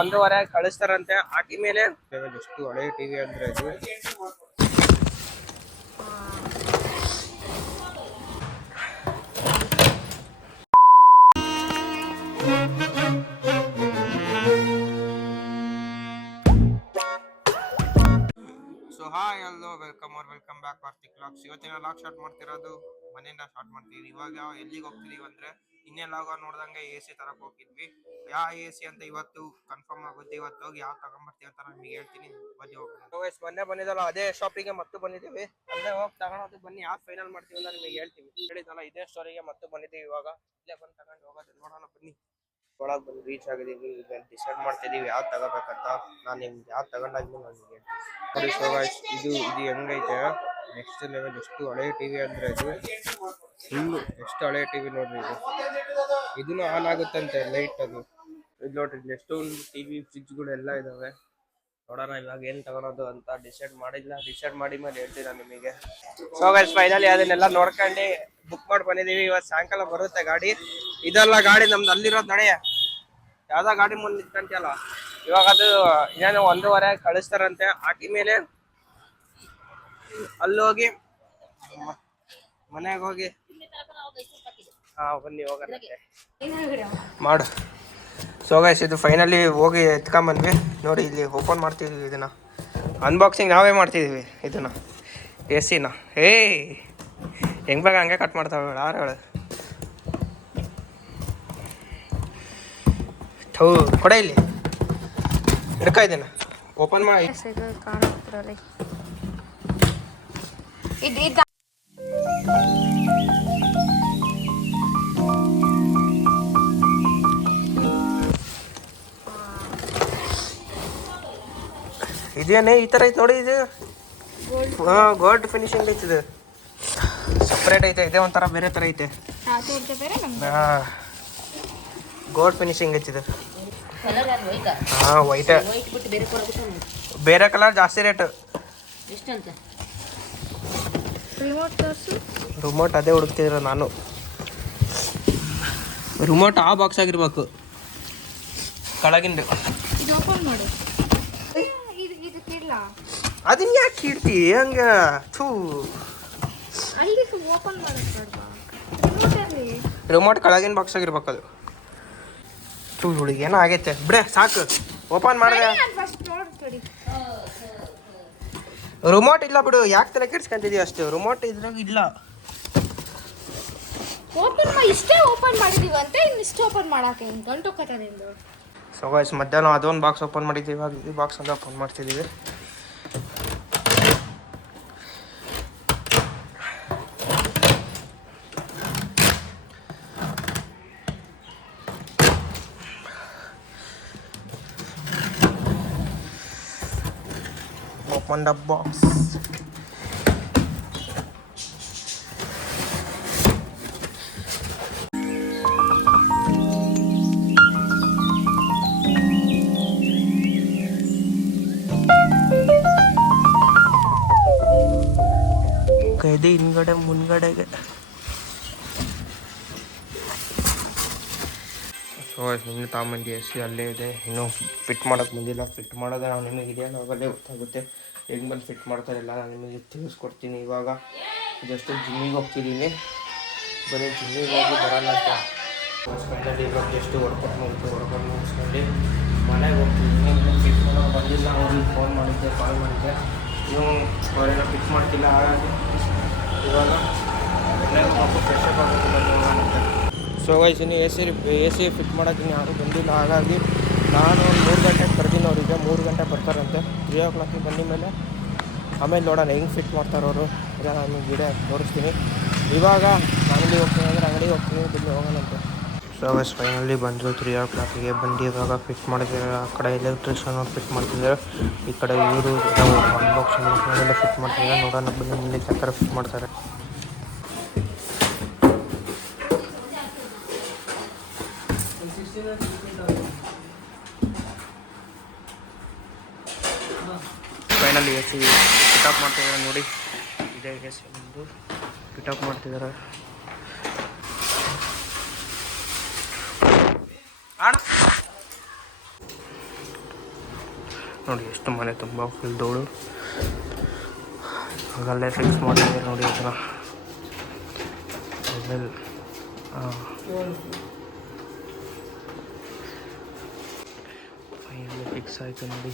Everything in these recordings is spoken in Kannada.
1.5 ಕಳಿಸ್ತಾರಂತೆ ಹಾಕಿ ಮೇಲೆ ಎಷ್ಟು ಹಳೆ ಟಿವಿ ಅಂದ್ರೆ ಇದು. So hi hello welcome back Karthik vlogs. ಇವತ್ತಿನ ಲಾಗ್ ಸ್ಟಾರ್ಟ್ ಮಾಡ್ತಿರೋದು ಮನೆಯಿಂದ ಸ್ಟಾರ್ಟ್ ಮಾಡ್ತೀವಿ. ಇವಾಗ ಎಲ್ಲಿಗೆ ಹೋಗ್ತಿದೀವಿ ಅಂದ್ರೆ ಇನ್ನೇ ಲಾಗ ನೋಡ್ದಂಗೆ AC ತರಕ್ ಹೋಗಿದ್ವಿ. ಯಾವ AC ಅಂತ ಇವತ್ತು ಕನ್ಫರ್ಮ್ ಆಗುತ್ತೆ. ಇವತ್ತು ಹೋಗಿ ಯಾವ ತಗೊಂಡ್ಬರ್ತೀವಿ ಅಂತ ನಿಮಗೆ ಹೇಳ್ತೀನಿ, ಬನ್ನಿ ಹೋಗೋಣ. ಮೊನ್ನೆ ಬಂದಿದ್ದಲ್ಲ ಅದೇ ಶಾಪಿಗೆ ಮತ್ತೆ ಬಂದಿದ್ದೀವಿ. ಅಲ್ಲೇ ಹೋಗಿ ತಗೊಳೋದು ಬನ್ನಿ. ಯಾವ ಫೈನಲ್ ಮಾಡ್ತೀವಿ ಅಂತ ನಿಮಗೆ ಹೇಳ್ತೀವಿ. ಹೇಳಿದ್ನಲ್ಲ ಇದೇ ಸ್ಟೋರಿಗೆ ಮತ್ತೆ ಬಂದಿದ್ದೀವಿ. ಇವಾಗ ಇಲ್ಲೇ ಬಂದು ತಗೊಂಡು ಹೋಗೋದು ನೋಡೋಣ ಬನ್ನಿ. ಒಳಗೆ ಬಂದು ರೀಚ್ ಆಗಿದ್ದೀವಿ. ಈಗ ಡಿಸೈಡ್ ಮಾಡ್ತಿದ್ದೀವಿ ಯಾವ್ದು ತಗೋಬೇಕಂತ. ನಾನು ನಿಮ್ಗೆ ಯಾವ್ದು ತಗೊಂಡಾಗ್ಲಿ ನಾನು ನಿಮಗೆ ಹೇಳ್ತೀನಿ. ಇದು ಹೆಂಗೈತೆ ನೆಕ್ಸ್ಟ್ ಲೆವೆಲ್. ಎಷ್ಟು ಹಳೆ ಟಿವಿ ಅಂದ್ರೆ ಇದು ಫುಲ್ ಎಷ್ಟು ಹಳೆ ಟಿವಿ ನೋಡ್ರಿ. ಇದನ್ನು ಆನ್ ಆಗುತ್ತಂತೆ ಲೈಟ್. ಅದು ಇದು ನೋಡ್ರಿ ಎಷ್ಟೊಂದು ಟಿವಿ ಫ್ರಿಜ್ಗಳೆಲ್ಲ ಇದಾವೆ. ನೋಡೋಣ ಇವಾಗ ಏನ್ ತಗೊಳೋದು ಅಂತ ಡಿಸೈಡ್ ಮಾಡಿಲ್ಲ. ಡಿಸೈಡ್ ಮಾಡಿ ಮೇಲೆ ಹೇಳ್ತೀನಿ ನಿಮಗೆ. ಸೊ ಗೈಸ್ ಫೈನಲಿ ಅದನ್ನೆಲ್ಲ ನೋಡ್ಕೊಂಡು ಬುಕ್ ಮಾಡಿ ಬಂದಿದ್ದೀವಿ. ಇವತ್ತು ಸಾಯಂಕಾಲ ಬರುತ್ತೆ ಗಾಡಿ. ಇದೆಲ್ಲ ಗಾಡಿ ನಮ್ದು ಅಲ್ಲಿರೋದು ನಡೆಯ ಯಾವ್ದೋ ಗಾಡಿ ಮುಂದೆ ನಿಂತ್ಕಂತಿಯಲ್ಲ. ಇವಾಗ ಅದು ಇನ್ನೇನು 1.5 ಕಳಿಸ್ತಾರಂತೆ ಹಾಕಿ ಮೇಲೆ ಅಲ್ಲಿ ಹೋಗಿ ಮನೆಗೆ ಹೋಗಿ ಬನ್ನಿ ಹೋಗೋಣ ಮಾಡು. ಸೊ ಗೈಸ್ ಇದು ಫೈನಲಿ ಹೋಗಿ ಎತ್ಕೊಂಬಂದ್ವಿ. ನೋಡಿ ಇಲ್ಲಿ ಓಪನ್ ಮಾಡ್ತಿದ್ವಿ. ಇದನ್ನ ಅನ್ಬಾಕ್ಸಿಂಗ್ ನಾವೇ ಮಾಡ್ತಿದ್ದೀವಿ. ಇದನ್ನ AC ಹೆಂಗ್ ಬೇಗ ಹಂಗೆ ಕಟ್ ಮಾಡ್ತಾವೆ ಯಾರು ಕೊಡ ಇಲ್ಲಿ ಹಿಡ್ಕ. ಇದನ್ನ ಓಪನ್ ಮಾಡಿ ಇದೇನೇ ಈ ತರ ಐತೆ ನೋಡಿ. ಇದು ಗೋಲ್ಡ್ ಫಿನಿಶಿಂಗ್ ಐತೆ. ಇದು ಸಪ್ರೇಟ್ ಐತೆ. ಇದೇ ಒಂಥರ ಬೇರೆ ತರ ಐತೆ. ಗೋಲ್ಡ್ ಫಿನಿಶಿಂಗ್ ಐತಿದೆ. ವೈಟ್ ಬೇರೆ ಕಲರ್ ಜಾಸ್ತಿ ರೇಟ್. ರಿಮೋಟ್ ಅದೇ ಹುಡುಕ್ತಿದ್ರ ನಾನು. ರಿಮೋಟ್ ಆ ಬಾಕ್ಸ್ ಆಗಿರ್ಬೇಕು ಕೆಳಗಿಂದು. ಅದನ್ನ ಯಾಕೆ ಇಡ್ತಿ ಹಂಗ? ರಿಮೋಟ್ ಕೆಳಗಿನ ಬಾಕ್ಸ್ ಆಗಿರ್ಬೇಕು ಅದು. ಹುಡುಗಿ ಏನೋ ಆಗೈತೆ ಬಿಡೆ ಸಾಕು. ಓಪನ್ ಮಾಡಿದೆ ರಿಮೋಟ್ ಇಲ್ಲ ಬಿಡು. ಯಾಕೆ ತಲೆ ಕೆಡ್ಸ್ಕೊಂತಿದೀವಿ ಅಷ್ಟು. ರಿಮೋಟ್ ಇದ್ರಾಗ ಇಲ್ಲ. ಇಷ್ಟೇ ಓಪನ್ ಮಾಡಿದೀವಿ ಅಂತ ಇನ್ನಿಷ್ಟು ಓಪನ್ ಮಾಡಕ್ಕೆ ಗಂಟು ನಿಂದು. ಸೊ ಗೈಸ್ ಮಧ್ಯಾಹ್ನ ಅದೊಂದು ಬಾಕ್ಸ್ ಓಪನ್ ಮಾಡಿದ್ದೀವಿ. ಇವಾಗ ಈ ಬಾಕ್ಸ್ ಅಂತ ಓಪನ್ ಮಾಡ್ತಿದ್ದೀವಿ. Open the box. ಕೈದೆ ಹಿಂದ್ಗಡೆ ಮುಂದ್ಗಡೆಗೆ. ಸೊ ಇನ್ನು ತಾಮಂದಿ AC ಅಲ್ಲೇ ಇದೆ. ಇನ್ನೂ ಫಿಟ್ ಮಾಡೋಕ್ಕೆ ಬಂದಿಲ್ಲ. ಫಿಟ್ ಮಾಡೋದು ನಾವು ನಿಮಗೆ ಇದೆಯಲ್ಲ ಅವಾಗಲೇ ಗೊತ್ತಾಗುತ್ತೆ ಹೆಂಗೆ ಬಂದು ಫಿಟ್ ಮಾಡ್ತಾರಿಲ್ಲ. ನಾನು ನಿಮಗೆ ತಿಳಿಸ್ಕೊಡ್ತೀನಿ. ಇವಾಗ ಜಸ್ಟ್ ಜಿಮ್ಮಿಗೆ ಹೋಗ್ತಿದ್ದೀನಿ. ಬರೀ ಜಿಮ್ಮಿಗೆ ಹೋಗಿ ಬರೋಣ ಅಂತ ಫೈನಲಿ ಇವಾಗ ಜಸ್ಟ್ ವರ್ಕೌಟ್ ಮುಗಿಸ್ಕೊಂಡು ಮನೆಗೆ ಹೋಗ್ತಿದ್ದೀನಿ. ಫಿಟ್ ಮಾಡೋದು ಬಂದಿಲ್ಲ. ಅವ್ರಿಗೆ ಫೋನ್ ಮಾಡಿದ್ದೆ, ಕಾಲ್ ಮಾಡಿದ್ದೆ. ಇನ್ನೂ ಅವರೇನೋ ಫಿಟ್ ಮಾಡ್ತಿಲ್ಲ. ಹಾಗಾಗಿ ಇವಾಗ ಫ್ರೆಶ್ ಅಪ್ ಆಗೋದಿಲ್ಲ. ಸೊ ಗೈಸ್ ಇನ್ನು AC ಫಿಟ್ ಮಾಡೋಕ್ಕೆ ಯಾರೂ ಬಂದಿಲ್ಲ. ಹಾಗಾಗಿ ನಾನು ಒಂದು 3 ಗಂಟೆಗೆ ಬರ್ತೀನಿ. ಅವರಿಗೆ 3 ಗಂಟೆ ಬರ್ತಾರಂತೆ. 3 o'clock ಬಂದ ಮೇಲೆ ಆಮೇಲೆ ನೋಡೋಣ ಹೆಂಗೆ ಫಿಟ್ ಮಾಡ್ತಾರವರು. ಈಗ ನಾನು ವಿಡಿಯೋ ತೋರಿಸ್ತೀನಿ. ಇವಾಗ ಅಂಗಡಿ ಹೋಗ್ತೀನಿ ಅಂದರೆ ಅಂಗಡಿಗೆ ಹೋಗ್ತೀನಿ. ಬಂದು ಹೋಗೋಣಂತೆ. ಸೊ ಗೈಸ್ ಫೈನಲಿ ಬಂದರು. 3 o'clock ಬಂದು ಇವಾಗ ಫಿಟ್ ಮಾಡಿದ್ದಾರೆ. ಆ ಕಡೆ ಎಲೆಕ್ಟ್ರಿಷಿಯನ್ ಅವ್ರು ಫಿಟ್ ಮಾಡ್ತಿದ್ದಾರೆ. ಈ ಕಡೆ ಇವರು ಅನ್ಬಾಕ್ಸಿಂಗ್ ಮಾಡ್ಕೊಂಡೆಲ್ಲ ಫಿಟ್ ಮಾಡ್ತಿದ್ದಾರೆ. ನೋಡೋಣ ಬಂದು ಮುಂದೆ ಯಾವ ಥರ ಫಿಟ್ ಮಾಡ್ತಾರೆ. ಫೈನಲಿ AC ಪಿಟಪ್ ಮಾಡ್ತಿದ್ದಾರೆ ನೋಡಿ. ಇದೇ AC ಒಂದು ಪಿಟಪ್ ಮಾಡ್ತಿದ್ದಾರೆ. ನೋಡಿ ಎಷ್ಟು ಮನೆ ತುಂಬ ಫುಲ್ ಧೂಳು. ಅಲ್ಲೇ ಫಿಕ್ಸ್ ಮಾಡಿದ್ದಾರೆ ನೋಡಿ ಅದನ್ನು. ಫೈನಲಿ ಫಿಕ್ಸ್ ಆಯಿತು ನೋಡಿ.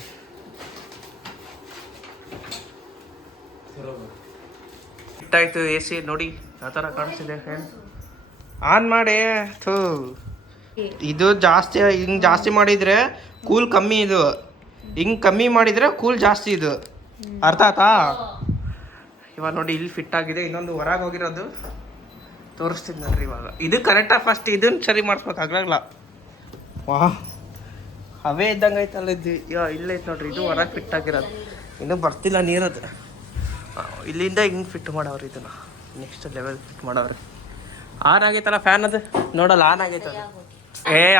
ಇಟ್ಟಾಯ್ತು ಎ ಸಿ ನೋಡಿ ಯಾವ ಥರ ಕಾಣಿಸ್ತಿದೆ ಫ್ರೆಂಡ್. ಆನ್ ಮಾಡಿ ಥೂ. ಇದು ಜಾಸ್ತಿ ಹಿಂಗೆ ಜಾಸ್ತಿ ಮಾಡಿದರೆ ಕೂಲ್ ಕಮ್ಮಿ, ಇದು ಹಿಂಗೆ ಕಮ್ಮಿ ಮಾಡಿದರೆ ಕೂಲ್ ಜಾಸ್ತಿ. ಇದು ಅರ್ಥ ಆಯ್ತಾ? ಇವಾಗ ನೋಡಿ ಇಲ್ಲಿ ಫಿಟ್ ಆಗಿದೆ. ಇನ್ನೊಂದು ಹೊರಗೆ ಹೋಗಿರೋದು ತೋರಿಸ್ತೀನಿ ನೋಡ್ರಿ ಇವಾಗ. ಇದು ಕರೆಕ್ಟಾಗಿ ಫಸ್ಟ್ ಇದನ್ನು ಸರಿ ಮಾಡಿಸ್ಬೇಕಾಗಲ್ಲ. ವಾ ಅವೇ ಇದ್ದಂಗೆ ಐತಲ್ಲ ಇದು. ಇಲ್ಲೇ ಐತೆ ನೋಡ್ರಿ, ಇದು ಹೊರಗೆ ಫಿಟ್ ಆಗಿರೋದು. ಇನ್ನೂ ಬರ್ತಿಲ್ಲ ನೀರದು. ಇಲ್ಲಿಂದ ಹಿಂಗೆ ಫಿಟ್ ಮಾಡವ್ರಿ ಇದನ್ನು. ನೆಕ್ಸ್ಟ್ ಲೆವೆಲ್ ಫಿಟ್ ಮಾಡವ್ರಿ. ಆನ್ ಆಗೈತಲ್ಲ ಫ್ಯಾನ್, ಅದು ನೋಡಲ್ಲ ಆನ್ ಆಗೈತಲ್ಲ.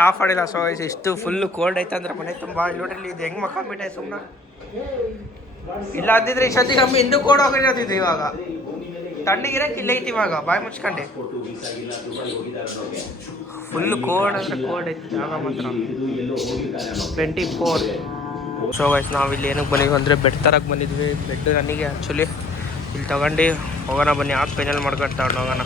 ಆಫ್ ಮಾಡಿಲ್ಲ. ಸೊ ಇಷ್ಟು ಫುಲ್ಲು ಕೋಲ್ಡ್ ಐತೆ ಅಂದ್ರೆ ಮನೆ ತುಂಬ. ಇಲ್ಲಿ ನೋಡ್ರಿ ಇದು ಹೆಂಗೆ ಮಕ್ಕೊಂಬಿಟ್ಟೆ ಸುಮ್ಮನೆ. ಇಲ್ಲ ಅಂದಿದ್ರೆ ಇಷ್ಟೊತ್ತಿ ಕಮ್ಮಿ ಹಿಂದೂ ಕೋಡ್ ಹೋಗಿರೋದಿದ್ದು. ಇವಾಗ ತಣ್ಣಗಿರಕ್ಕೆ ಇಲ್ಲ ಐತಿ ಇವಾಗ. ಬಾಯಿ ಮುಚ್ಕೊಂಡೆ ಫುಲ್ ಕೋಲ್ಡ್ ಅಂದ್ರೆ ಕೋಲ್ಡ್ ಐತಿ ಜಾಗ ಮಾತ್ರ 24. ಸೊ ಗೈಸ್ ನಾವಿಲ್ಲಿ ಏನಕ್ಕೆ ಬಂದಿದ್ವಿ ಅಂದರೆ ಬೆಡ್ ತರಕ್ಕೆ ಬಂದಿದ್ವಿ. ಬೆಡ್ ನನಗೆ ಆ್ಯಕ್ಚುಲಿ ಇಲ್ಲಿ ತಗೊಂಡು ಹೋಗೋಣ ಬನ್ನಿ, ಆಫ್ ಫೈನಲ್ ಮಾಡ್ಕೊಂಡು ತಗೊಂಡು ಹೋಗೋಣ.